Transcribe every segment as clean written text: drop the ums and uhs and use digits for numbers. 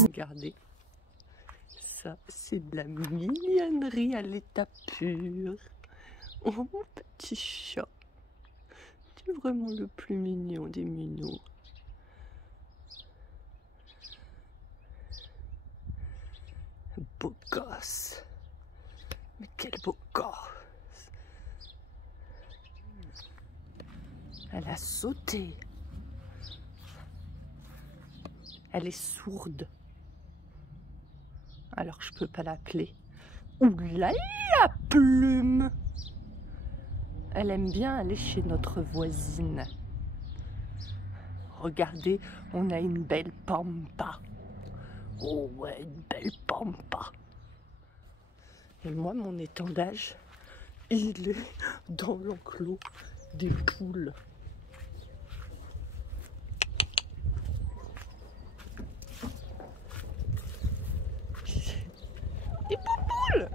Regardez, ça c'est de la mignonnerie à l'état pur. Oh mon petit chat, tu es vraiment le plus mignon des minots. Beau gosse, mais quel beau gosse. Elle a sauté. Elle est sourde. Alors je peux pas l'appeler. Ouh là là, Plume! Elle aime bien aller chez notre voisine. Regardez, on a une belle pampa. Oh ouais, une belle pampa. Et moi, mon étendage, il est dans l'enclos des poules. Des poupoules!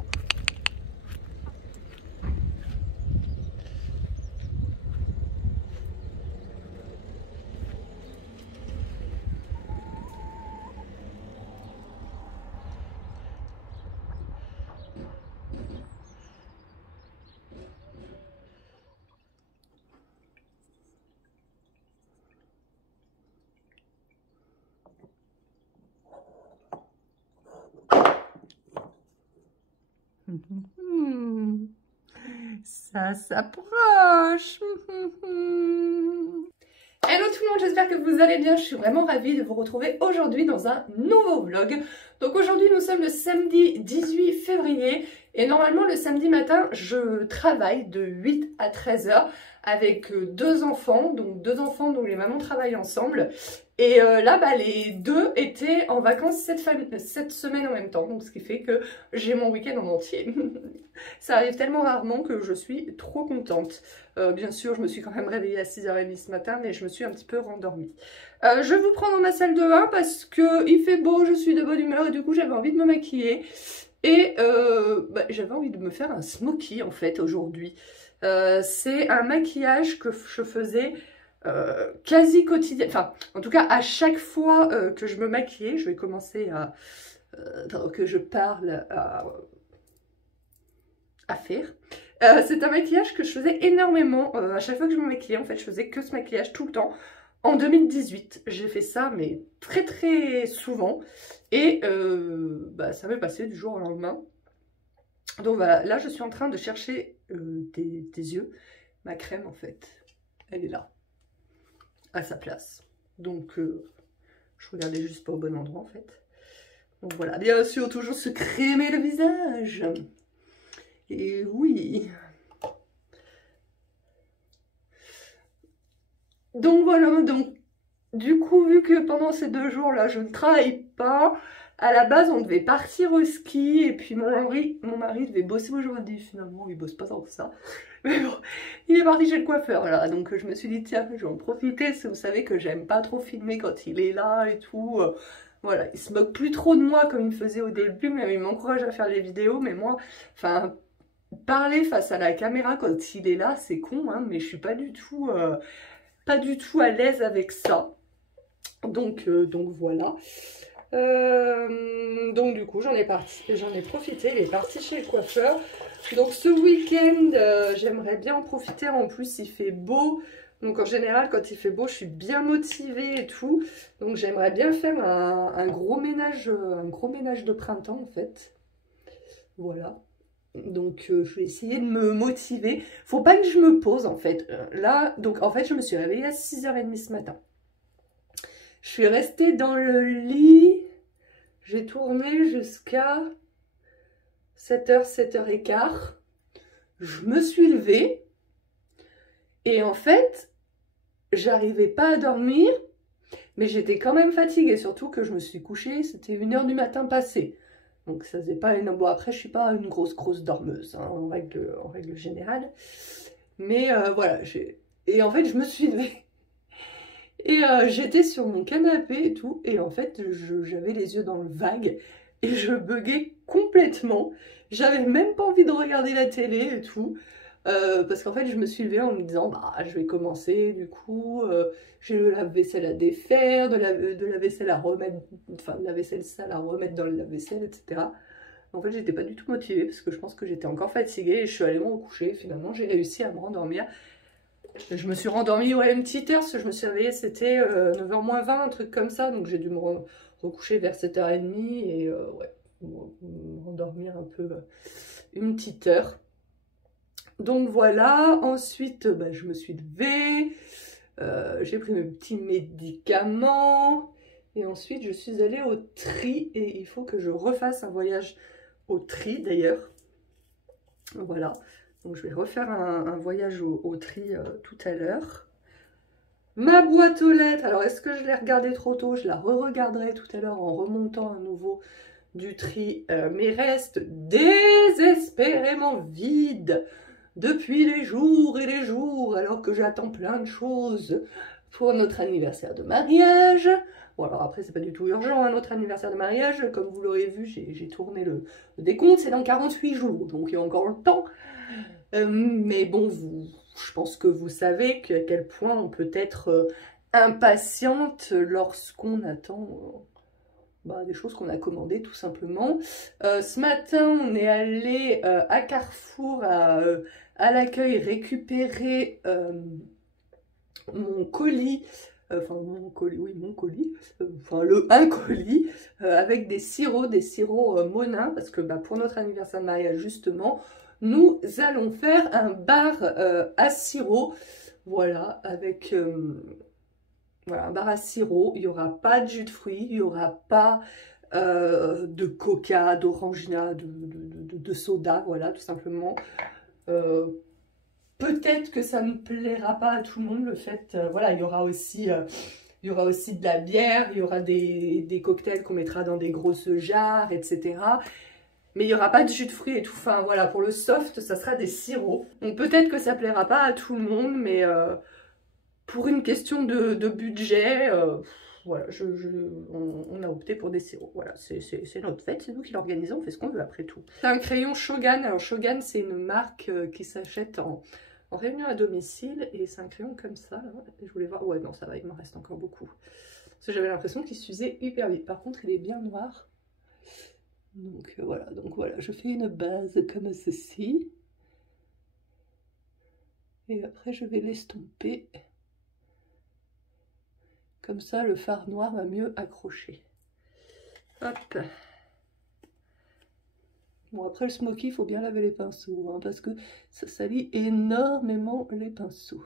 Ça s'approche. Hello tout le monde, j'espère que vous allez bien. Je suis vraiment ravie de vous retrouver aujourd'hui dans un nouveau vlog. Donc aujourd'hui nous sommes le samedi 18 février et normalement le samedi matin je travaille de 8 à 13 h avec deux enfants dont les mamans travaillent ensemble. Et là les deux étaient en vacances cette semaine en même temps, donc ce qui fait que j'ai mon week-end en entier. Ça arrive tellement rarement que je suis trop contente. Bien sûr, je me suis quand même réveillée à 6h30 ce matin, mais je me suis un petit peu rendormie. Je vous prends dans ma salle de bain parce qu'il fait beau, je suis de bonne humeur et du coup j'avais envie de me maquiller. Et j'avais envie de me faire un smoky en fait aujourd'hui. C'est un maquillage que je faisais quasi quotidien, enfin en tout cas à chaque fois que je me maquillais. Je vais commencer à que je parle à faire. C'est un maquillage que je faisais énormément à chaque fois que je me maquillais. En fait je faisais que ce maquillage tout le temps. En 2018 j'ai fait ça mais très très souvent et ça m'est passé du jour au lendemain. Donc voilà, là je suis en train de chercher des yeux. Ma crème en fait elle est là à sa place, donc je regardais juste pas au bon endroit en fait. Donc voilà, bien sûr toujours se crémer le visage. Et oui, donc voilà, donc du coup vu que pendant ces 2 jours là je ne travaille pas, à la base on devait partir au ski et puis mon mari devait bosser aujourd'hui. Finalement il bosse pas tant que ça, mais bon, il est parti chez le coiffeur là, donc je me suis dit tiens je vais en profiter, parce que vous savez que j'aime pas trop filmer quand il est là et tout. Voilà, il se moque plus trop de moi comme il faisait au début, mais il m'encourage à faire les vidéos. Mais moi, enfin, parler face à la caméra quand il est là, c'est con, hein, mais je suis pas du tout à l'aise avec ça. Donc voilà. Donc du coup j'en ai profité, il est parti chez le coiffeur. Donc ce week-end j'aimerais bien en profiter, en plus il fait beau. Donc en général quand il fait beau je suis bien motivée et tout. Donc j'aimerais bien faire un gros ménage de printemps en fait. Voilà. Donc je vais essayer de me motiver. Faut pas que je me pose en fait. Là, donc en fait je me suis réveillée à 6h30 ce matin. Je suis restée dans le lit, j'ai tourné jusqu'à 7h, 7h15. Je me suis levée et en fait, j'arrivais pas à dormir, mais j'étais quand même fatiguée, surtout que je me suis couchée, c'était 1 h du matin passé. Donc ça faisait pas énorme. Bon, après, je suis pas une grosse dormeuse, hein, en règle générale. Mais voilà, et en fait, je me suis levée. Et j'étais sur mon canapé et tout, et en fait, j'avais les yeux dans le vague, et je buguais complètement. J'avais même pas envie de regarder la télé et tout, parce qu'en fait, je me suis levée en me disant, bah, je vais commencer, du coup, j'ai le lave-vaisselle à défaire, de la vaisselle à remettre, enfin, de la vaisselle sale à remettre dans le lave-vaisselle, etc. En fait, j'étais pas du tout motivée, parce que je pense que j'étais encore fatiguée, et je suis allée me recoucher. Finalement, j'ai réussi à me rendormir. Je me suis rendormie, ouais, une petite heure, parce que je me suis réveillée, c'était 9h moins 20, un truc comme ça, donc j'ai dû me recoucher vers 7h30, et ouais, me rendormir un peu une petite heure. Donc voilà, ensuite, bah, je me suis levée, j'ai pris mes petits médicaments, et ensuite je suis allée au tri, et il faut que je refasse un voyage au tri d'ailleurs, voilà. Donc je vais refaire un voyage au tri tout à l'heure. Ma boîte aux lettres, alors est-ce que je l'ai regardée trop tôt? Je la re-regarderai tout à l'heure en remontant à nouveau du tri, mais reste désespérément vide depuis les jours et les jours, alors que j'attends plein de choses pour notre anniversaire de mariage. Bon, alors après, c'est pas du tout urgent, hein, notre anniversaire de mariage, comme vous l'aurez vu, j'ai tourné le décompte, c'est dans 48 jours, donc il y a encore le temps. Mais bon, je pense que vous savez à quel point on peut être impatiente lorsqu'on attend bah, des choses qu'on a commandées, tout simplement. Ce matin, on est allé à Carrefour, à l'accueil, récupérer mon colis. Enfin, mon colis, un colis avec des sirops Monin, parce que bah, pour notre anniversaire de mariage, justement, nous allons faire un bar à sirop, voilà, avec voilà, un bar à sirop. Il n'y aura pas de jus de fruits, il n'y aura pas de coca, d'orangina, de soda, voilà, tout simplement. Peut-être que ça ne plaira pas à tout le monde, le fait, voilà, il y aura aussi de la bière, il y aura des cocktails qu'on mettra dans des grosses jarres, etc. Mais il n'y aura pas de jus de fruits et tout. Enfin, voilà, pour le soft, ça sera des sirops. Donc peut-être que ça plaira pas à tout le monde, mais pour une question de budget, voilà, on a opté pour des sirops. Voilà, c'est notre fête, c'est nous qui l'organisons, on fait ce qu'on veut après tout. C'est un crayon Shogan. Alors Shogan, c'est une marque qui s'achète en réunion à domicile, et c'est un crayon comme ça, là. Je voulais voir, ouais non ça va, il m'en reste encore beaucoup. Parce que j'avais l'impression qu'il s'usait hyper vite. Par contre, il est bien noir. Donc voilà, je fais une base comme ceci. Et après, je vais l'estomper. Comme ça, le fard noir va mieux accrocher. Hop. Bon, après le smoky, il faut bien laver les pinceaux, hein, parce que ça salit énormément les pinceaux.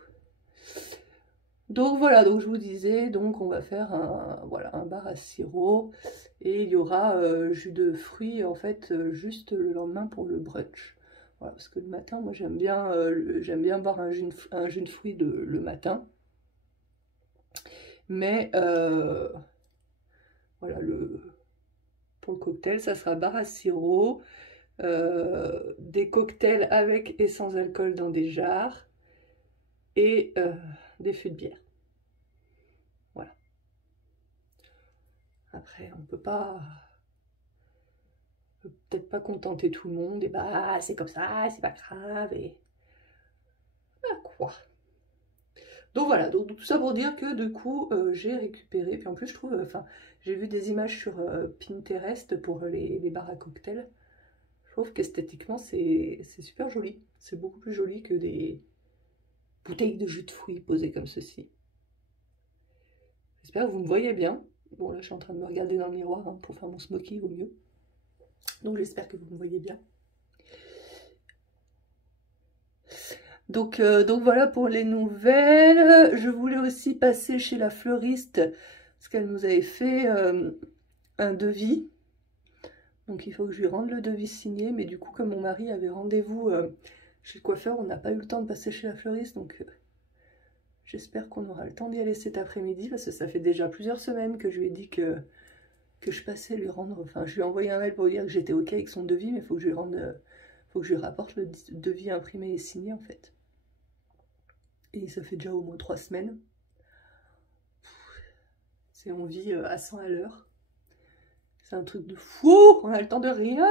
Donc voilà, donc je vous disais, donc on va faire un bar à sirop, et il y aura jus de fruits en fait juste le lendemain pour le brunch. Voilà, parce que le matin, moi j'aime bien boire un jus de fruits le matin. Mais voilà, pour le cocktail, ça sera bar à sirop, des cocktails avec et sans alcool dans des jarres, et des fûts de bière. Voilà. Après, on peut peut-être pas contenter tout le monde, et bah c'est comme ça, c'est pas grave, et quoi. Donc voilà, donc tout ça pour dire que du coup j'ai récupéré, puis en plus je trouve, enfin j'ai vu des images sur Pinterest pour les bars à cocktails. Je trouve qu'esthétiquement c'est super joli, c'est beaucoup plus joli que des bouteilles de jus de fruits posées comme ceci. J'espère que vous me voyez bien. Bon là je suis en train de me regarder dans le miroir, hein, pour faire mon smoky au mieux. Donc j'espère que vous me voyez bien. Donc voilà pour les nouvelles. Je voulais aussi passer chez la fleuriste, parce qu'elle nous avait fait un devis. Donc il faut que je lui rende le devis signé. Mais du coup, comme mon mari avait rendez-vous chez le coiffeur, on n'a pas eu le temps de passer chez la fleuriste. Donc J'espère qu'on aura le temps d'y aller cet après-midi parce que ça fait déjà plusieurs semaines que je lui ai dit que je passais lui rendre... Enfin, je lui ai envoyé un mail pour lui dire que j'étais OK avec son devis, mais il faut que je lui rende... faut que je lui rapporte le devis imprimé et signé en fait. Et ça fait déjà au moins 3 semaines. C'est on vit à 100 à l'heure. C'est un truc de fou, on a le temps de rien.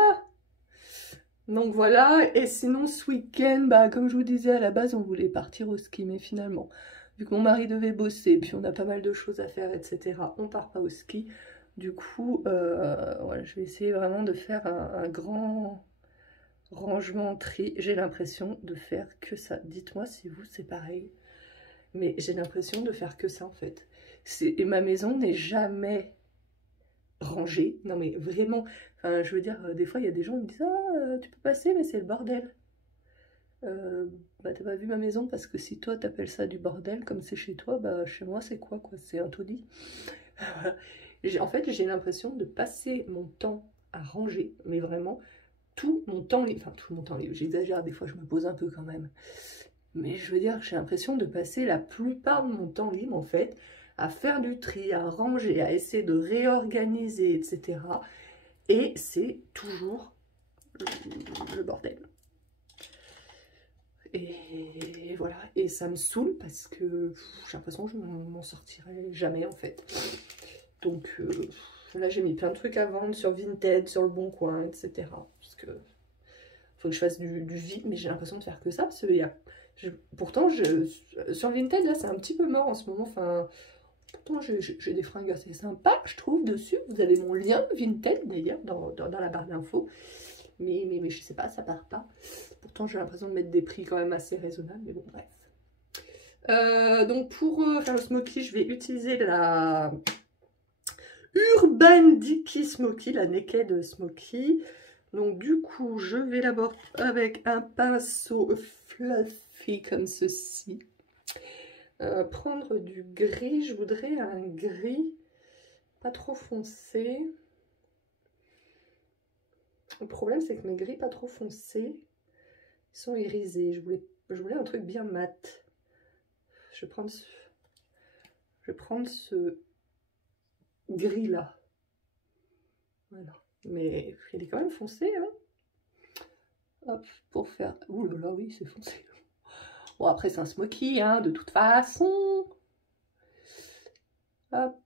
Donc voilà, et sinon ce week-end, bah, comme je vous disais à la base, on voulait partir au ski, mais finalement, vu que mon mari devait bosser, puis on a pas mal de choses à faire, etc., on part pas au ski. Du coup, voilà, je vais essayer vraiment de faire un grand rangement, tri. J'ai l'impression de faire que ça. Dites-moi si vous, c'est pareil. Mais j'ai l'impression de faire que ça, en fait. Et ma maison n'est jamais rangée. Non, mais vraiment. Enfin, je veux dire, des fois, il y a des gens qui me disent « Ah, tu peux passer, mais c'est le bordel. » Bah, t'as pas vu ma maison, parce que si toi, t'appelles ça du bordel, comme c'est chez toi, bah, chez moi, c'est quoi, c'est un taudis. Voilà. En fait, j'ai l'impression de passer mon temps à ranger, mais vraiment tout mon temps libre, enfin tout mon temps libre, j'exagère, des fois je me pose un peu quand même, mais je veux dire, j'ai l'impression de passer la plupart de mon temps libre en fait, à faire du tri, à ranger, à essayer de réorganiser, etc. Et c'est toujours le bordel. Et voilà, et ça me saoule parce que j'ai l'impression que je m'en sortirai jamais en fait. Donc là j'ai mis plein de trucs à vendre sur Vinted, sur le Bon Coin, etc. Parce que faut que je fasse du vide, mais j'ai l'impression de faire que ça. Parce que pourtant sur Vinted là c'est un petit peu mort en ce moment. Enfin, pourtant j'ai des fringues assez sympas, je trouve, dessus. Vous avez mon lien Vinted d'ailleurs dans la barre d'infos. Mais je sais pas, ça part pas. Pourtant j'ai l'impression de mettre des prix quand même assez raisonnables, mais bon bref. Donc pour faire le smoky, je vais utiliser la Urban Decay Smoky, la Naked Smoky. Donc du coup, je vais d'abord avec un pinceau fluffy comme ceci. Prendre du gris, je voudrais un gris pas trop foncé. Le problème, c'est que mes gris pas trop foncés, ils sont irisés. Je voulais un truc bien mat. Je vais prendre ce gris là. Voilà. Mais il est quand même foncé, hein. Hop, pour faire... Ouh là là, oui, c'est foncé. Bon, après, c'est un smoky, hein, de toute façon. Hop.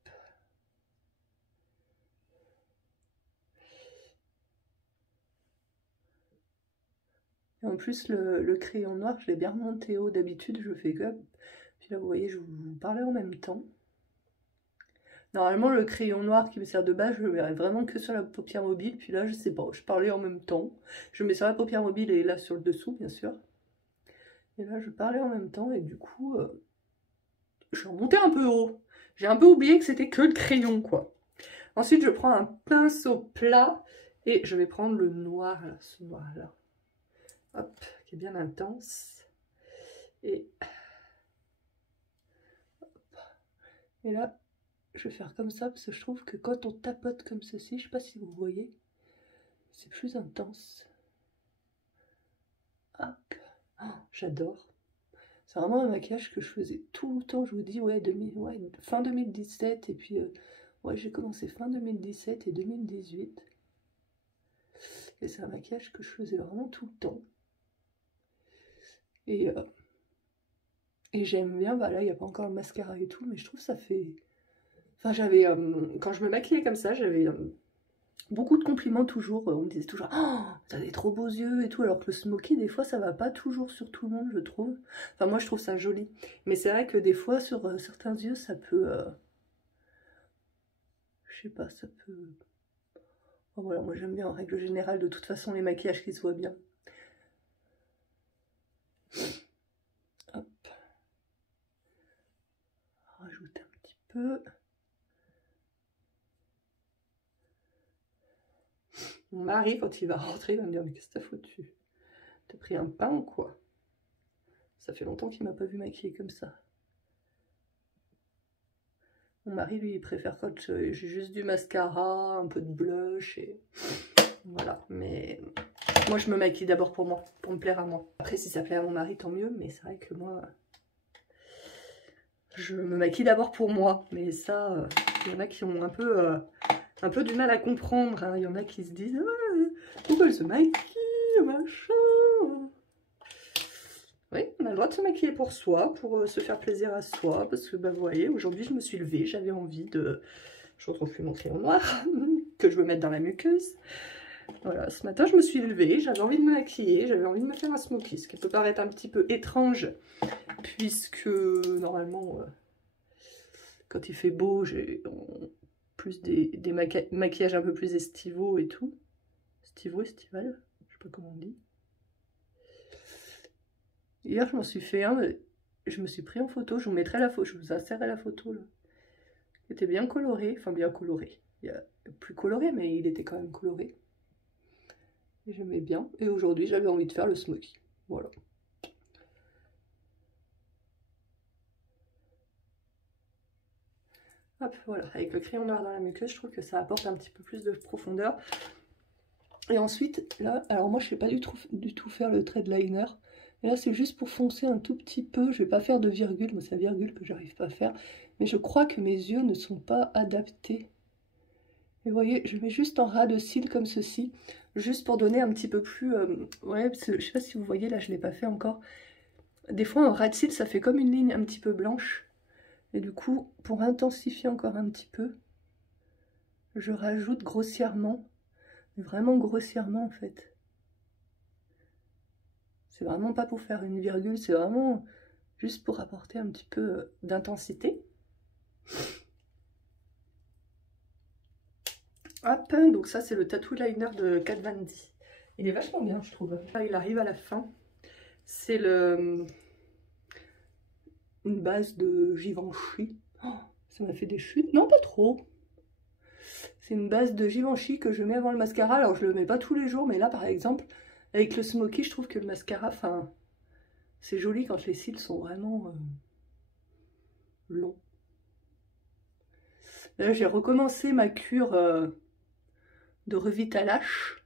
Et en plus, le crayon noir, je l'ai bien remonté haut. D'habitude, je fais que... Puis là, vous voyez, je vous parlais en même temps. Normalement, le crayon noir qui me sert de base, je le verrai vraiment que sur la paupière mobile. Puis là, je sais pas, je parlais en même temps. Je mets sur la paupière mobile et là sur le dessous, bien sûr. Et là, je parlais en même temps et du coup, je suis remontée un peu haut. J'ai un peu oublié que c'était que le crayon, quoi. Ensuite, je prends un pinceau plat et je vais prendre le noir, là, ce noir-là. Hop, qui est bien intense. Et là, je vais faire comme ça parce que je trouve que quand on tapote comme ceci, je sais pas si vous voyez, c'est plus intense. Hop, oh, j'adore. C'est vraiment un maquillage que je faisais tout le temps, je vous dis, ouais, fin 2017 et puis ouais, j'ai commencé fin 2017 et 2018. Et c'est un maquillage que je faisais vraiment tout le temps. Et j'aime bien, bah là il n'y a pas encore le mascara et tout, mais je trouve que ça fait... Enfin j'avais, quand je me maquillais comme ça, j'avais beaucoup de compliments toujours, on me disait toujours « Oh, t'as des trop beaux yeux » et tout, alors que le smoky des fois ça va pas toujours sur tout le monde, je trouve. Enfin moi je trouve ça joli, mais c'est vrai que des fois sur certains yeux ça peut... je sais pas, ça peut... Oh, voilà, moi j'aime bien en règle générale de toute façon les maquillages qui se voient bien. Hop. Rajoute un petit peu. Mon mari, quand il va rentrer, il va me dire « Mais qu'est-ce que t'as foutu? T'as pris un pain ou quoi ?» Ça fait longtemps qu'il m'a pas vu maquiller comme ça. Mon mari, lui, il préfère quand j'ai juste du mascara, un peu de blush et... Voilà, mais moi, je me maquille d'abord pour moi, pour me plaire à moi. Après, si ça plaît à mon mari, tant mieux, mais c'est vrai que moi... Je me maquille d'abord pour moi, mais ça, il y en a qui ont un peu du mal à comprendre, hein. Il y en a qui se disent ah, pourquoi elle se maquille, machin. Oui, on a le droit de se maquiller pour soi, pour se faire plaisir à soi, parce que bah, vous voyez, aujourd'hui je me suis levée, j'avais envie de... Je retrouve plus mon crayon noir, que je veux mettre dans la muqueuse. Voilà, ce matin je me suis levée, j'avais envie de me maquiller, j'avais envie de me faire un smoky, ce qui peut paraître un petit peu étrange, puisque normalement, quand il fait beau, j'ai plus des maquillages un peu plus estivaux et tout. Estivaux, estival, je sais pas comment on dit. Hier, je m'en suis fait un, je me suis pris en photo, je vous mettrai la photo, je vous insérerai la photo là. Il était bien coloré, enfin bien coloré. Il y a plus coloré, mais il était quand même coloré. J'aimais bien. Et aujourd'hui, j'avais envie de faire le smoky. Voilà. Hop, voilà. Avec le crayon noir dans la muqueuse, je trouve que ça apporte un petit peu plus de profondeur. Et ensuite, là, alors moi, je ne sais pas du tout faire le trait de liner. Et là, c'est juste pour foncer un tout petit peu. Je ne vais pas faire de virgule. Moi, c'est la virgule que j'arrive pas à faire. Mais je crois que mes yeux ne sont pas adaptés. Et vous voyez, je mets juste en ras de cils comme ceci. Juste pour donner un petit peu plus... ouais, parce que, je sais pas si vous voyez, là, je ne l'ai pas fait encore. Des fois, un ras de cils, ça fait comme une ligne un petit peu blanche. Et du coup, pour intensifier encore un petit peu, je rajoute grossièrement. Vraiment grossièrement, en fait. C'est vraiment pas pour faire une virgule, c'est vraiment juste pour apporter un petit peu d'intensité. Hop, donc ça c'est le tattoo liner de Kat Von D. Il est vachement bien, je trouve. Là, il arrive à la fin. C'est une base de Givenchy. Oh, ça m'a fait des chutes. Non, pas trop. C'est une base de Givenchy que je mets avant le mascara. Alors je le mets pas tous les jours, mais là par exemple, avec le smoky, je trouve que le mascara, enfin, c'est joli quand les cils sont vraiment longs. Là, j'ai recommencé ma cure de Revitalash.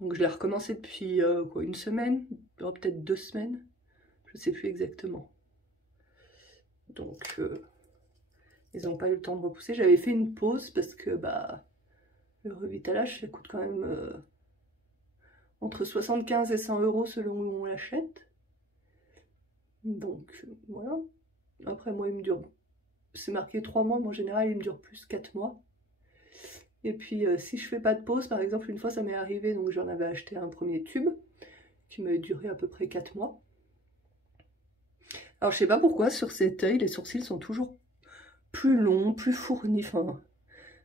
Donc je l'ai recommencé depuis quoi, une semaine, peut-être 2 semaines, je sais plus exactement. Donc ils n'ont pas eu le temps de repousser. J'avais fait une pause parce que bah le Revitalash ça coûte quand même entre 75 et 100 € selon où on l'achète. Donc voilà. Après moi il me dure, c'est marqué 3 mois, mais en général il me dure plus 4 mois. Et puis si je fais pas de pause, par exemple une fois ça m'est arrivé, donc j'en avais acheté un premier tube qui m'avait duré à peu près 4 mois. Alors je sais pas pourquoi sur cet œil les sourcils sont toujours plus longs, plus fournis, enfin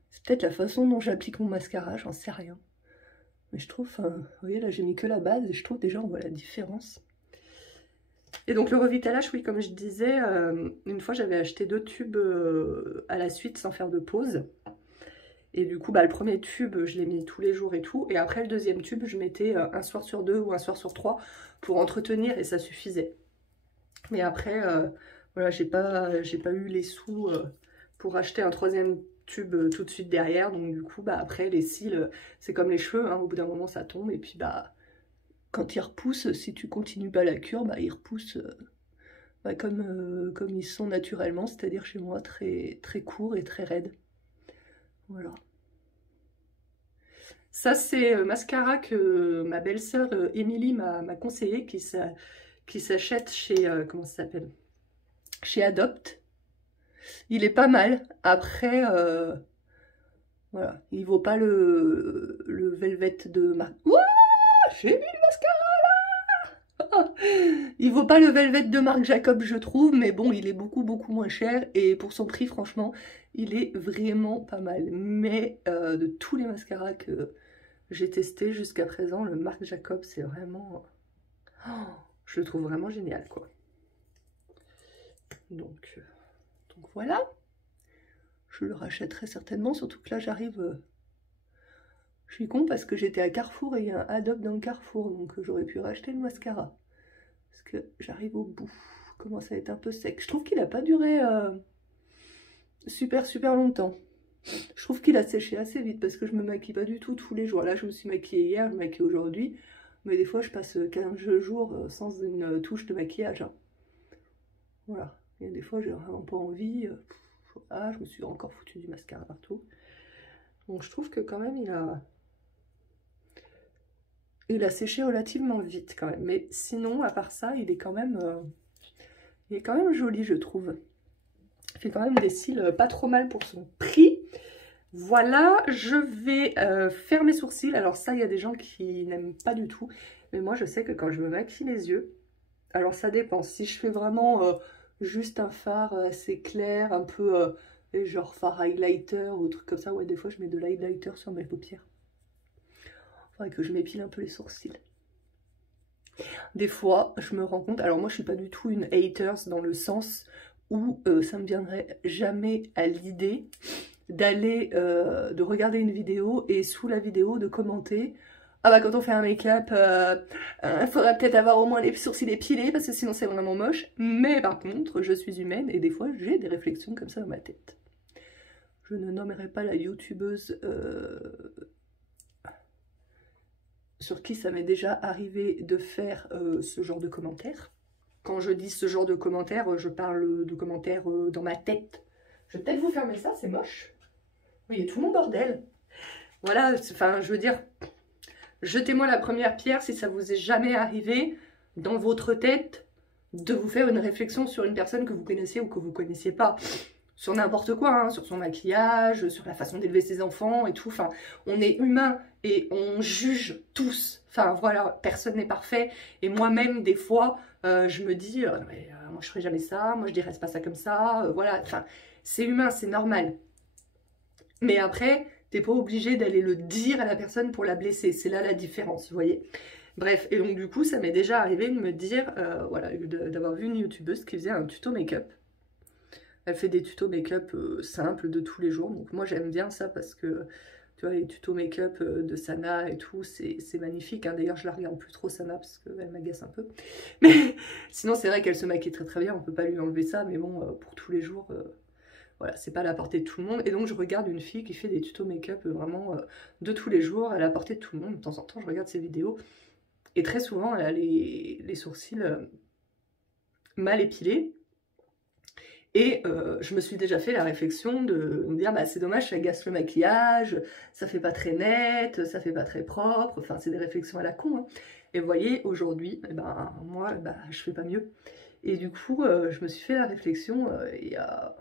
c'est peut-être la façon dont j'applique mon mascara, j'en sais rien. Mais je trouve, enfin, vous voyez là j'ai mis que la base et je trouve déjà on voit la différence. Et donc le Revitalash, oui comme je disais, une fois j'avais acheté 2 tubes à la suite sans faire de pause. Et du coup, bah, le premier tube, je l'ai mis tous les jours et tout. Et après, le deuxième tube, je mettais un soir sur 2 ou un soir sur 3 pour entretenir et ça suffisait. Mais après, voilà, j'ai pas eu les sous pour acheter un 3e tube tout de suite derrière. Donc du coup, bah, après, les cils, c'est comme les cheveux, hein, au bout d'un moment, ça tombe. Et puis, bah, quand ils repoussent, si tu continues pas la cure, bah, ils repoussent bah, comme ils sont naturellement. C'est-à-dire chez moi, très, très courts et très raides. Voilà. Ça, c'est mascara que ma belle-sœur Émilie m'a conseillé, qui s'achète chez, comment ça s'appelle? Chez Adopt. Il est pas mal. Après, voilà, il vaut pas le Velvet de Marc. Ouah, j'ai mis le mascara là. Il vaut pas le Velvet de Marc Jacob, je trouve, mais bon, il est beaucoup moins cher et pour son prix, franchement, il est vraiment pas mal. Mais de tous les mascaras que j'ai testé jusqu'à présent, le Marc Jacob, c'est vraiment... Oh, je le trouve vraiment génial, quoi. Donc voilà. Je le rachèterai certainement, surtout que là, j'arrive... Je suis con parce que j'étais à Carrefour et il y a un Adopt dans le Carrefour, donc j'aurais pu racheter le mascara. Parce que j'arrive au bout. Il commence à être un peu sec. Je trouve qu'il n'a pas duré super longtemps. Je trouve qu'il a séché assez vite parce que je me maquille pas du tout tous les jours. Là, je me suis maquillée hier, je me maquille aujourd'hui. Mais des fois, je passe 15 jours sans une touche de maquillage. Hein. Voilà. Et des fois, j'ai vraiment pas envie. Ah, je me suis encore foutu du mascara partout. Donc je trouve que quand même, il a séché relativement vite quand même. Mais sinon, à part ça, il est quand même joli, je trouve. Il fait quand même des cils pas trop mal pour son prix. Voilà, je vais faire mes sourcils. Alors ça, il y a des gens qui n'aiment pas du tout. Mais moi, je sais que quand je me maquille les yeux, alors ça dépend. Si je fais vraiment juste un fard assez clair, un peu genre fard highlighter ou truc comme ça, ouais, des fois, je mets de l'highlighter sur mes paupières. Faudrait que je m'épile un peu les sourcils. Des fois, je me rends compte, alors moi je suis pas du tout une haters dans le sens où ça me viendrait jamais à l'idée d'aller, de regarder une vidéo et sous la vidéo de commenter « Ah bah quand on fait un make-up, il faudrait peut-être avoir au moins les sourcils épilés parce que sinon c'est vraiment moche. » Mais par contre, je suis humaine et des fois j'ai des réflexions comme ça dans ma tête. Je ne nommerai pas la youtubeuse sur qui ça m'est déjà arrivé de faire ce genre de commentaires. Quand je dis ce genre de commentaires, je parle de commentaires dans ma tête. Je vais peut-être vous fermer ça, c'est moche. Oui, il y a tout mon bordel. Voilà, enfin, je veux dire, jetez-moi la première pierre si ça vous est jamais arrivé dans votre tête de vous faire une réflexion sur une personne que vous connaissez ou que vous connaissiez pas. Sur n'importe quoi, hein, sur son maquillage, sur la façon d'élever ses enfants et tout. Enfin, on est humain et on juge tous. Enfin, voilà, personne n'est parfait. Et moi-même, des fois, je me dis, moi je ferai jamais ça, moi je dirais pas ça comme ça. Voilà, enfin, c'est humain, c'est normal. Mais après, t'es pas obligé d'aller le dire à la personne pour la blesser. C'est là la différence, vous voyez. Bref, et donc du coup, ça m'est déjà arrivé de me dire, voilà, d'avoir vu une youtubeuse qui faisait un tuto make-up. Elle fait des tutos make-up simples de tous les jours. Donc moi j'aime bien ça parce que tu vois les tutos make-up de Sana et tout, c'est magnifique. Hein. D'ailleurs je la regarde plus trop Sana parce qu'elle m'agace un peu. Mais sinon c'est vrai qu'elle se maquille très très bien, on peut pas lui enlever ça. Mais bon, pour tous les jours, voilà, c'est pas à la portée de tout le monde. Et donc je regarde une fille qui fait des tutos make-up vraiment de tous les jours, à la portée de tout le monde. De temps en temps je regarde ses vidéos. Et très souvent elle a les sourcils mal épilés. Et je me suis déjà fait la réflexion de me dire bah c'est dommage, ça gâche le maquillage, ça fait pas très net, ça fait pas très propre, enfin c'est des réflexions à la con. Hein. Et vous voyez, aujourd'hui, eh ben, moi je fais pas mieux. Et du coup, je me suis fait la réflexion il y a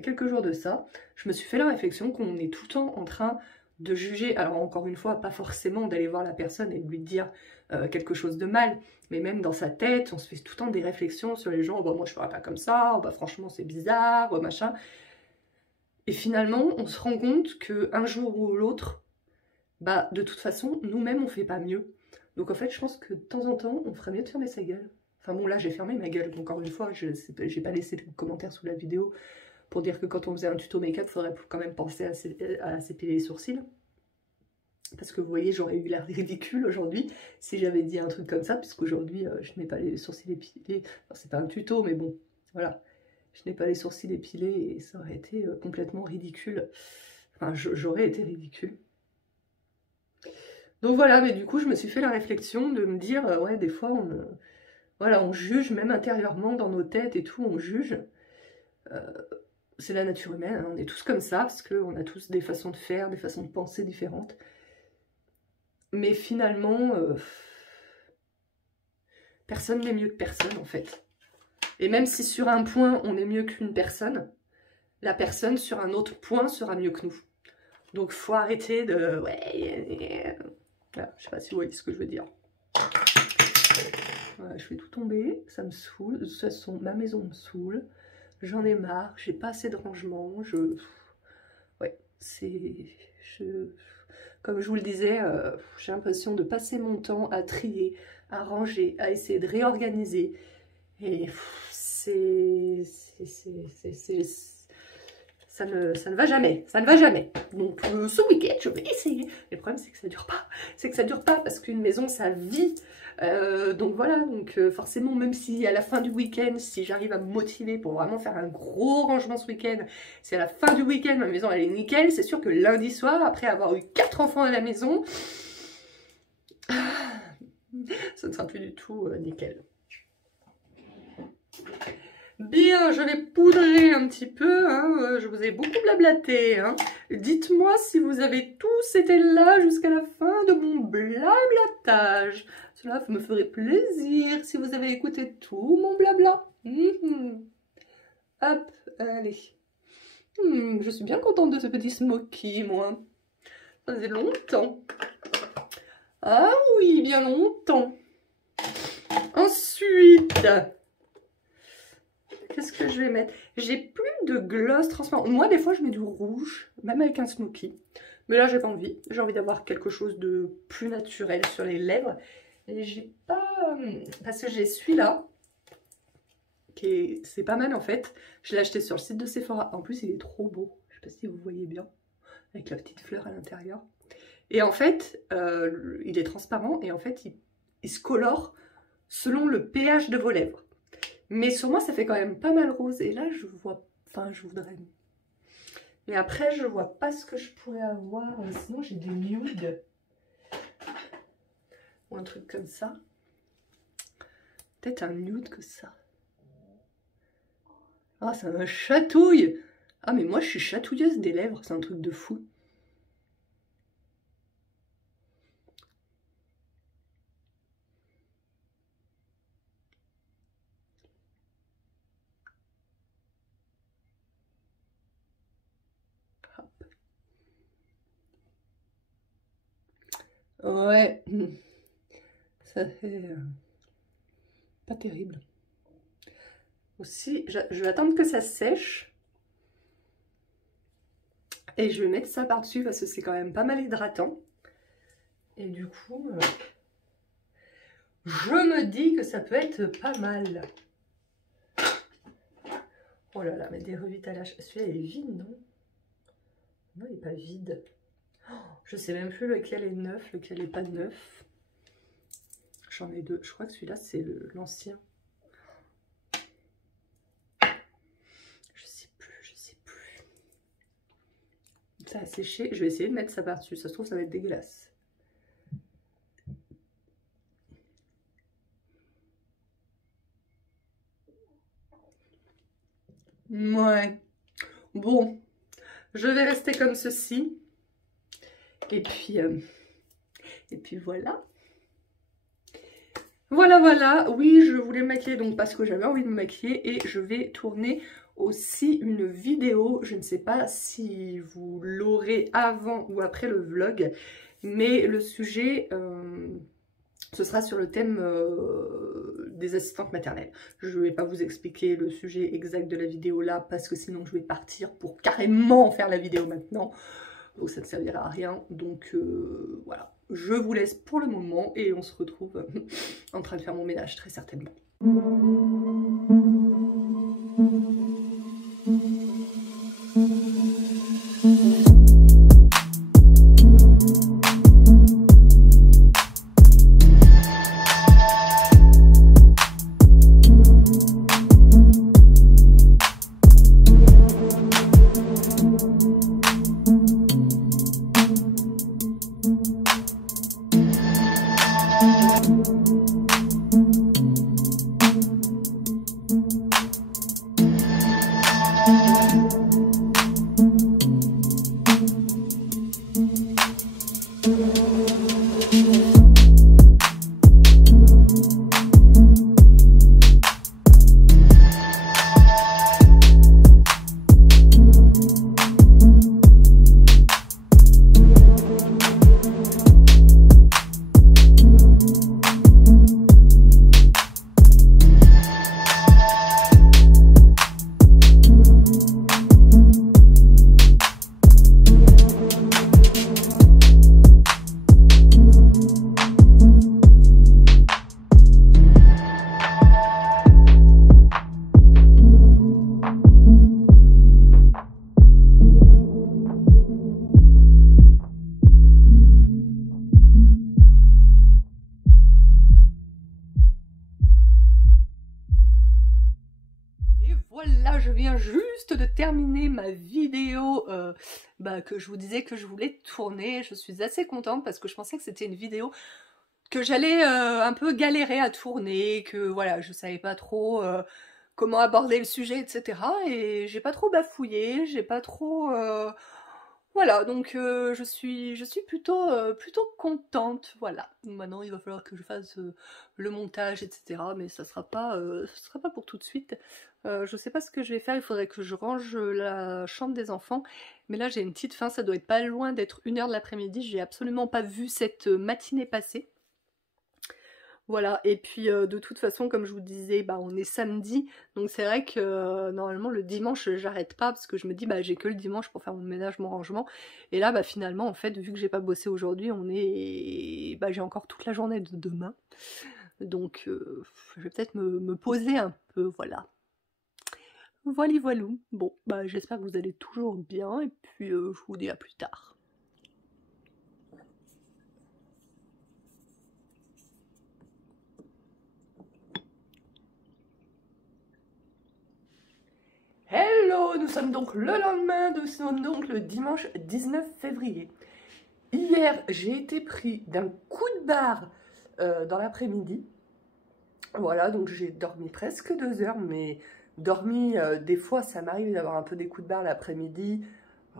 quelques jours de ça, je me suis fait la réflexion qu'on est tout le temps en train de juger, alors encore une fois, pas forcément d'aller voir la personne et de lui dire quelque chose de mal, mais même dans sa tête, on se fait tout le temps des réflexions sur les gens, oh, bah, moi je ferais pas comme ça, oh, bah, franchement c'est bizarre, machin. Et finalement, on se rend compte qu'un jour ou l'autre, bah de toute façon, nous-mêmes on fait pas mieux. Donc en fait, je pense que de temps en temps, on ferait mieux de fermer sa gueule. Enfin bon, là j'ai fermé ma gueule, encore une fois, j'ai pas laissé de commentaires sous la vidéo pour dire que quand on faisait un tuto make-up, il faudrait quand même penser à s'épiler les sourcils. Parce que vous voyez, j'aurais eu l'air ridicule aujourd'hui si j'avais dit un truc comme ça, puisqu'aujourd'hui, je n'ai pas les sourcils épilés. Enfin, c'est pas un tuto, mais bon, voilà. Je n'ai pas les sourcils épilés et ça aurait été complètement ridicule. Enfin, j'aurais été ridicule. Donc voilà, mais du coup, je me suis fait la réflexion de me dire, ouais, des fois, voilà, on juge, même intérieurement, dans nos têtes et tout, on juge. C'est la nature humaine, hein, on est tous comme ça, parce qu'on a tous des façons de faire, des façons de penser différentes. Mais finalement, personne n'est mieux que personne, en fait. Et même si sur un point, on est mieux qu'une personne, la personne, sur un autre point, sera mieux que nous. Donc, faut arrêter de... Ouais, voilà, je sais pas si vous voyez ce que je veux dire. Voilà, je fais tout tomber, ça me saoule. De toute façon, ma maison me saoule. J'en ai marre, j'ai pas assez de rangement. Ouais, c'est... Comme je vous le disais, j'ai l'impression de passer mon temps à trier, à ranger, à essayer de réorganiser. Et ça ne va jamais, ça ne va jamais. Donc ce week-end, je vais essayer. Mais le problème, c'est que ça dure pas. C'est que ça dure pas parce qu'une maison, ça vit. Donc voilà, donc forcément, même si à la fin du week-end, si j'arrive à me motiver pour vraiment faire un gros rangement ce week-end, si à la fin du week-end, ma maison, elle est nickel, c'est sûr que lundi soir, après avoir eu 4 enfants à la maison, ça ne sera plus du tout nickel. Bien, je vais poudrer un petit peu, hein. Je vous ai beaucoup blablaté, hein. Dites-moi si vous avez tous été là jusqu'à la fin de mon blablatage. Cela me ferait plaisir si vous avez écouté tout mon blabla. Hop, allez. Je suis bien contente de ce petit smoky, moi. Ça faisait longtemps. Ah oui, bien longtemps. Ensuite, qu'est-ce que je vais mettre? J'ai plus de gloss transparent. Moi, des fois, je mets du rouge, même avec un smoky. Mais là, j'ai pas envie. J'ai envie d'avoir quelque chose de plus naturel sur les lèvres. Et j'ai pas... Parce que j'ai celui-là. C'est pas mal, en fait. Je l'ai acheté sur le site de Sephora. En plus, il est trop beau. Je sais pas si vous voyez bien. Avec la petite fleur à l'intérieur. Et en fait, il est transparent. Et en fait, il se colore selon le pH de vos lèvres. Mais sur moi, ça fait quand même pas mal rose. Et là, je vois... Enfin, je voudrais... Mais après, je vois pas ce que je pourrais avoir. Sinon, j'ai des nudes. Ou un truc comme ça. Peut-être un nude que ça. Ah, ça me chatouille. Ah, mais moi, je suis chatouilleuse des lèvres. C'est un truc de fou. Ouais, ça fait pas terrible. Aussi, je vais attendre que ça sèche. Et je vais mettre ça par-dessus parce que c'est quand même pas mal hydratant. Et du coup, je me dis que ça peut être pas mal. Oh là là, mais des revitalages. Celui-là, il est vide, non? Non, il n'est pas vide. Je sais même plus lequel est neuf, lequel est pas neuf. J'en ai deux. Je crois que celui-là, c'est l'ancien. Je sais plus. Ça a séché. Je vais essayer de mettre ça par-dessus. Ça se trouve, ça va être dégueulasse. Ouais. Bon. Je vais rester comme ceci. Et puis voilà. Voilà. Oui, je voulais me maquiller donc parce que j'avais envie de me maquiller. Et je vais tourner aussi une vidéo. Je ne sais pas si vous l'aurez avant ou après le vlog. Mais le sujet... ce sera sur le thème des assistantes maternelles. Je ne vais pas vous expliquer le sujet exact de la vidéo là parce que sinon je vais partir pour carrément faire la vidéo maintenant. Donc ça ne servira à rien. Donc voilà, je vous laisse pour le moment et on se retrouve en train de faire mon ménage très certainement. Voilà, je viens juste de terminer ma vidéo que je vous disais que je voulais tourner. Je suis assez contente parce que je pensais que c'était une vidéo que j'allais un peu galérer à tourner, que voilà, je savais pas trop comment aborder le sujet, etc. Et j'ai pas trop bafouillé, j'ai pas trop... Voilà, donc je suis plutôt contente, voilà. Maintenant, il va falloir que je fasse le montage, etc. Mais ça sera pas pour tout de suite. Je sais pas ce que je vais faire, il faudrait que je range la chambre des enfants. Mais là, j'ai une petite faim, ça doit être pas loin d'être 1 h de l'après-midi. J'ai absolument pas vu cette matinée passer. Voilà, et puis de toute façon, comme je vous disais, bah, on est samedi, donc c'est vrai que normalement le dimanche j'arrête pas parce que je me dis bah j'ai que le dimanche pour faire mon ménage, mon rangement. Et là bah finalement en fait vu que j'ai pas bossé aujourd'hui, j'ai encore toute la journée de demain. Donc je vais peut-être me poser un peu, voilà. Voilà voilou. Bon bah j'espère que vous allez toujours bien et puis je vous dis à plus tard. Hello, nous sommes donc le lendemain, nous sommes donc le dimanche 19 février. Hier, j'ai été pris d'un coup de barre dans l'après-midi. Voilà, donc j'ai dormi presque 2 heures, mais dormi, des fois ça m'arrive d'avoir un peu des coups de barre l'après-midi.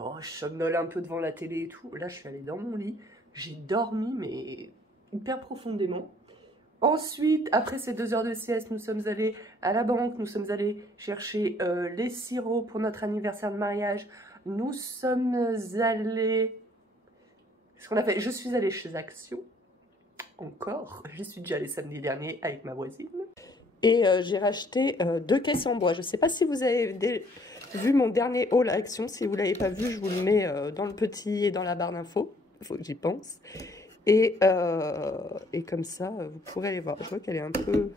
Oh, je somnole un peu devant la télé et tout. Là, je suis allée dans mon lit, j'ai dormi, mais hyper profondément. Ensuite, après ces 2 heures de sieste, nous sommes allés à la banque, nous sommes allés chercher les sirops pour notre anniversaire de mariage. Nous sommes allés... Qu'est-ce qu'on a fait? Je suis allée chez Action, encore. J'y suis déjà allée samedi dernier avec ma voisine. Et j'ai racheté 2 caisses en bois. Je ne sais pas si vous avez vu mon dernier haul à Action. Si vous ne l'avez pas vu, je vous le mets dans le petit et dans la barre d'infos. Il faut que j'y pense. Et comme ça, vous pourrez aller voir. Je vois qu'elle est un peu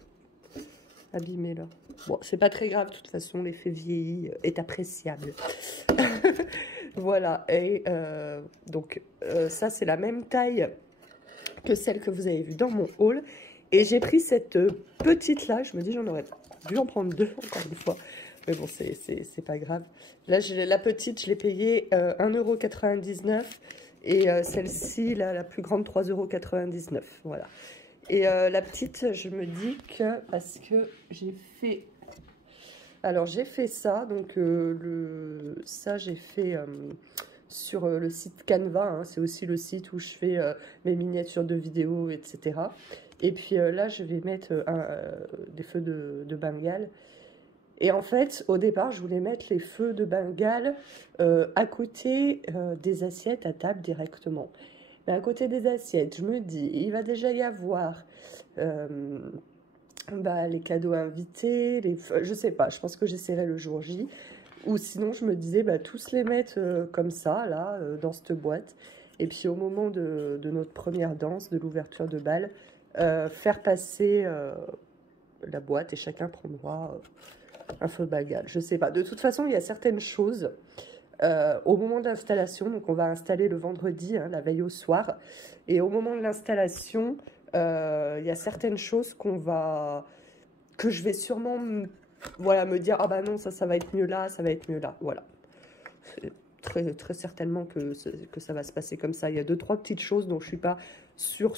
abîmée là. Bon, c'est pas très grave, de toute façon, l'effet vieilli est appréciable. Voilà, et donc ça c'est la même taille que celle que vous avez vue dans mon haul. Et j'ai pris cette petite là, je me dis j'en aurais dû en prendre 2 encore une fois. Mais bon, c'est pas grave. Là, la petite, je l'ai payée 1,99 €. Et celle-ci, la plus grande, 3,99 €. Voilà. Et la petite, je me dis que, parce que j'ai fait... Alors, j'ai fait ça. Donc, ça, j'ai fait sur le site Canva. Hein, c'est aussi le site où je fais mes miniatures de vidéos, etc. Et puis là, je vais mettre des feux de Bengale. Et en fait, au départ, je voulais mettre les feux de Bengale à côté des assiettes à table directement. Mais à côté des assiettes, je me dis, il va déjà y avoir les cadeaux invités, je sais pas, je pense que j'essaierai le jour J. Ou sinon, je me disais, tous les mettre comme ça, là, dans cette boîte. Et puis au moment de notre première danse, de l'ouverture de bal, faire passer la boîte et chacun prendra... un feu de Bengale, je sais pas. De toute façon, il y a certaines choses au moment de l'installation. Donc, on va installer le vendredi, hein, la veille au soir. Et au moment de l'installation, il y a certaines choses que je vais sûrement me dire, ah bah non, ça va être mieux là, ça va être mieux là. Voilà. Très, très certainement que ça va se passer comme ça. Il y a 2-3 petites choses dont je suis pas sûre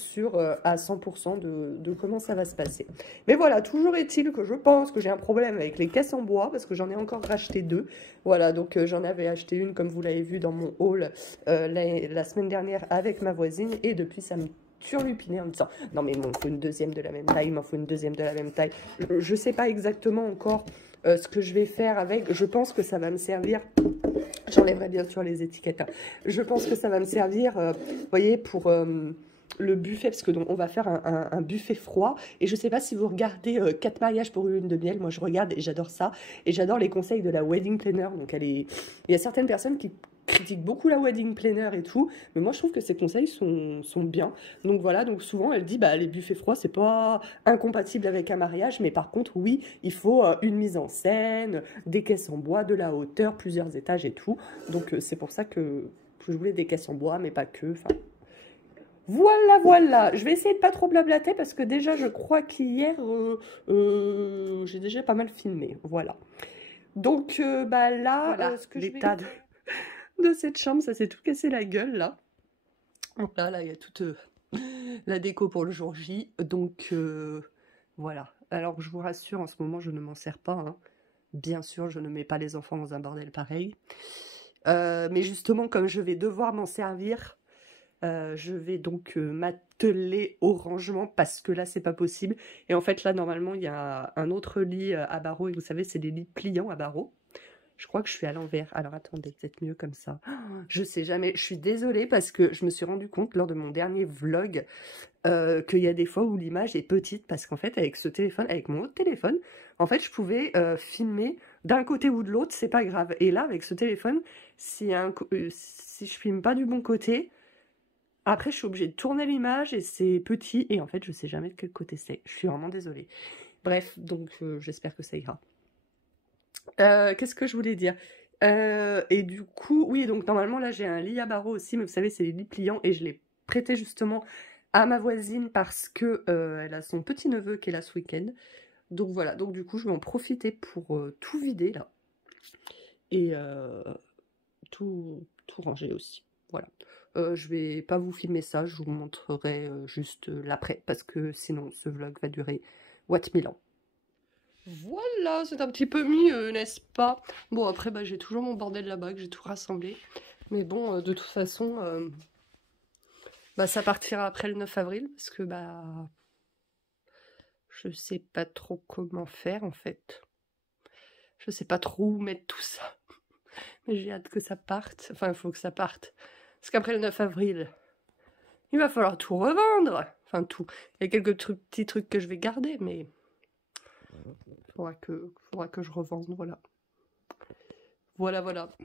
à 100% de comment ça va se passer. Mais voilà, toujours est-il que je pense que j'ai un problème avec les caisses en bois parce que j'en ai encore racheté 2. Voilà, donc j'en avais acheté une comme vous l'avez vu dans mon haul la semaine dernière avec ma voisine et depuis ça me turlupiner en me disant non mais il m'en faut une deuxième de la même taille, il m'en faut une deuxième de la même taille. Je sais pas exactement encore ce que je vais faire avec. Je pense que ça va me servir. J'enlèverai bien sûr les étiquettes. Hein. Je pense que ça va me servir, vous voyez, pour le buffet, parce que donc, on va faire un buffet froid. Et je ne sais pas si vous regardez 4 mariages pour une lune de miel. Moi, je regarde et j'adore ça. Et j'adore les conseils de la wedding planner. Donc, il y a certaines personnes qui critiquent beaucoup la wedding planner et tout. Mais moi, je trouve que ces conseils sont bien. Donc, voilà. Donc, souvent, elle dit, les buffets froids, c'est pas incompatible avec un mariage. Mais par contre, oui, il faut une mise en scène, des caisses en bois, de la hauteur, plusieurs étages et tout. Donc, c'est pour ça que je voulais des caisses en bois, mais pas que. Enfin... Voilà, voilà. Je vais essayer de pas trop blablater parce que déjà, je crois qu'hier, j'ai déjà pas mal filmé. Voilà. Donc, là, voilà, ce que l'état de cette chambre, ça s'est tout cassé la gueule, là. Donc là, il y a toute la déco pour le jour J. Donc, voilà. alors que je vous rassure, en ce moment, je ne m'en sers pas, hein. Bien sûr, je ne mets pas les enfants dans un bordel pareil. Mais justement, comme je vais devoir m'en servir, je vais donc m'atteler au rangement parce que là, c'est pas possible. Et en fait, là, normalement, il y a un autre lit à barreaux. Et vous savez, c'est des lits pliants à barreaux. Je crois que je suis à l'envers. Alors attendez, peut-être mieux comme ça. Je sais jamais. Je suis désolée parce que je me suis rendu compte lors de mon dernier vlog qu'il y a des fois où l'image est petite parce qu'en fait avec ce téléphone, avec mon autre téléphone, en fait je pouvais filmer d'un côté ou de l'autre, c'est pas grave. Et là avec ce téléphone, si je filme pas du bon côté, après je suis obligée de tourner l'image et c'est petit et en fait je sais jamais de quel côté c'est. Je suis vraiment désolée. Bref, donc j'espère que ça ira. Qu'est-ce que je voulais dire? Et du coup, oui, donc normalement là j'ai un lit à barreaux aussi, mais vous savez c'est les lits pliants et je l'ai prêté justement à ma voisine parce que elle a son petit neveu qui est là ce week-end. Donc voilà, donc du coup je vais en profiter pour tout vider là et tout ranger aussi. Voilà. Je vais pas vous filmer ça, je vous montrerai juste l'après parce que sinon ce vlog va durer what 1000 ans. Voilà, c'est un petit peu mieux, n'est-ce pas? Bon, après, bah, j'ai toujours mon bordel là-bas, que j'ai tout rassemblé. Mais bon, de toute façon, bah, ça partira après le 9 avril, parce que, bah, je sais pas trop comment faire, en fait. Je sais pas trop où mettre tout ça. Mais j'ai hâte que ça parte. Enfin, il faut que ça parte. Parce qu'après le 9 avril, il va falloir tout revendre. Enfin, tout. Il y a quelques petits trucs que je vais garder, mais... faudra que je revende, voilà. Voilà.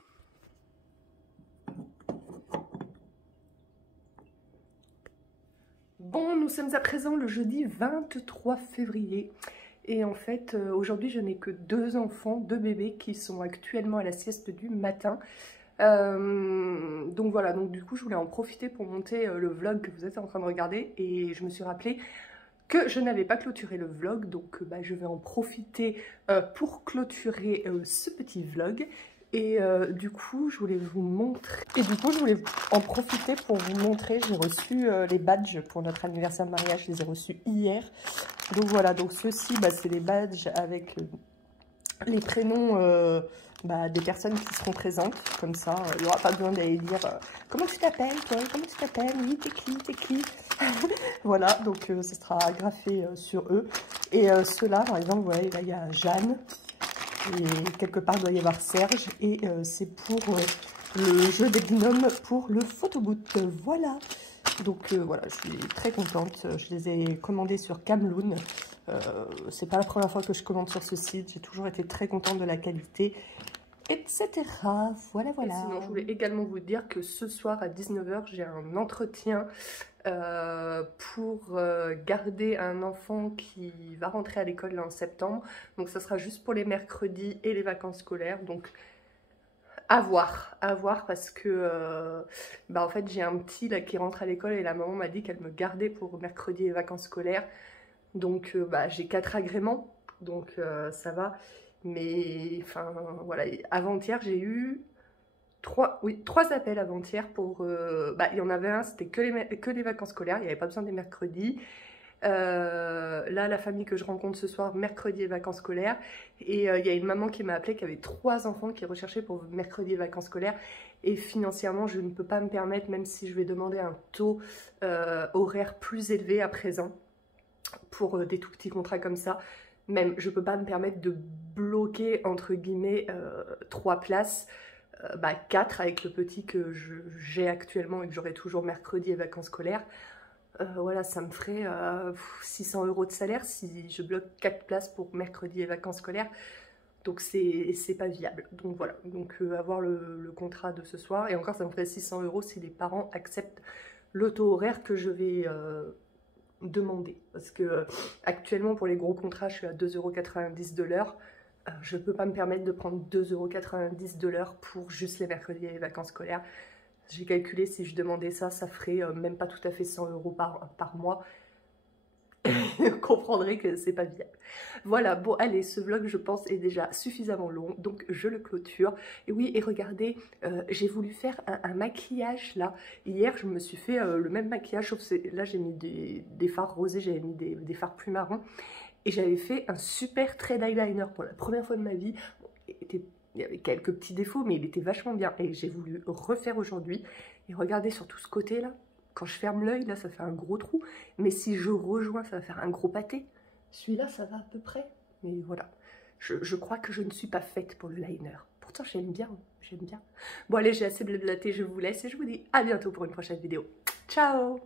Bon, nous sommes à présent le jeudi 23 février. Et en fait, aujourd'hui, je n'ai que 2 enfants, 2 bébés qui sont actuellement à la sieste du matin. Donc voilà, donc du coup, je voulais en profiter pour monter le vlog que vous êtes en train de regarder. Et je me suis rappelé que je n'avais pas clôturé le vlog, donc bah, je vais en profiter pour clôturer ce petit vlog. Et du coup, je voulais vous montrer. Et du coup, je voulais en profiter pour vous montrer. J'ai reçu les badges pour notre anniversaire de mariage. Je les ai reçus hier. Donc voilà, donc ceux-ci, bah, c'est les badges avec les prénoms bah, des personnes qui seront présentes. Comme ça, il n'y aura pas besoin d'aller dire comment tu t'appelles, toi? Comment tu t'appelles? Oui, t'es qui? Voilà, donc ce sera graffé sur eux. Et ceux-là, par exemple, vous voyez, là, il y a Jeanne. Et quelque part, il doit y avoir Serge. Et c'est pour le jeu des binômes pour le photoboot. Voilà. Donc voilà, je suis très contente. Je les ai commandés sur Cameloon. C'est pas la première fois que je commande sur ce site. J'ai toujours été très contente de la qualité, etc. Voilà. Et sinon, je voulais également vous dire que ce soir à 19 h, j'ai un entretien pour garder un enfant qui va rentrer à l'école en septembre. Donc ça sera juste pour les mercredis et les vacances scolaires. Donc à voir parce que bah en fait j'ai un petit là qui rentre à l'école et la maman m'a dit qu'elle me gardait pour mercredi et vacances scolaires. Donc bah j'ai 4 agréments, donc ça va. Mais enfin voilà, avant-hier j'ai eu 3 appels avant-hier pour... bah, il y en avait un, c'était que les vacances scolaires, il n'y avait pas besoin des mercredis. Là, la famille que je rencontre ce soir, mercredi et vacances scolaires. Et il y a une maman qui m'a appelé qui avait 3 enfants qui recherchaient pour mercredi et vacances scolaires. Et financièrement, je ne peux pas me permettre, même si je vais demander un taux horaire plus élevé à présent pour des tout petits contrats comme ça. Même, je ne peux pas me permettre de bloquer, entre guillemets, 3 places. Bah, 4 avec le petit que j'ai actuellement et que j'aurai toujours mercredi et vacances scolaires. Voilà, ça me ferait 600 € de salaire si je bloque 4 places pour mercredi et vacances scolaires. Donc c'est pas viable. Donc voilà, donc avoir le contrat de ce soir. Et encore, ça me ferait 600 € si les parents acceptent le taux horaire que je vais demander. Parce que actuellement, pour les gros contrats, je suis à 2,90 € de l'heure. Je ne peux pas me permettre de prendre 2,90 € de l'heure pour juste les mercredis et les vacances scolaires. J'ai calculé, si je demandais ça, ça ferait même pas tout à fait 100 € par mois. Vous comprendrez que c'est pas viable. Voilà, bon allez, ce vlog je pense est déjà suffisamment long, donc je le clôture. Et oui, et regardez, j'ai voulu faire un maquillage là. Hier, je me suis fait le même maquillage, sauf que là j'ai mis des fards rosés, j'avais mis des fards plus marrons. et j'avais fait un super trade eyeliner pour la première fois de ma vie. Bon, il y avait quelques petits défauts, mais il était vachement bien et j'ai voulu refaire aujourd'hui. Et regardez sur tout ce côté là, quand je ferme l'œil là ça fait un gros trou, mais si je rejoins ça va faire un gros pâté. Celui-là ça va à peu près, mais voilà. Je crois que je ne suis pas faite pour le liner. Pourtant j'aime bien, j'aime bien. Bon allez, j'ai assez blablaté, je vous laisse et je vous dis à bientôt pour une prochaine vidéo. Ciao!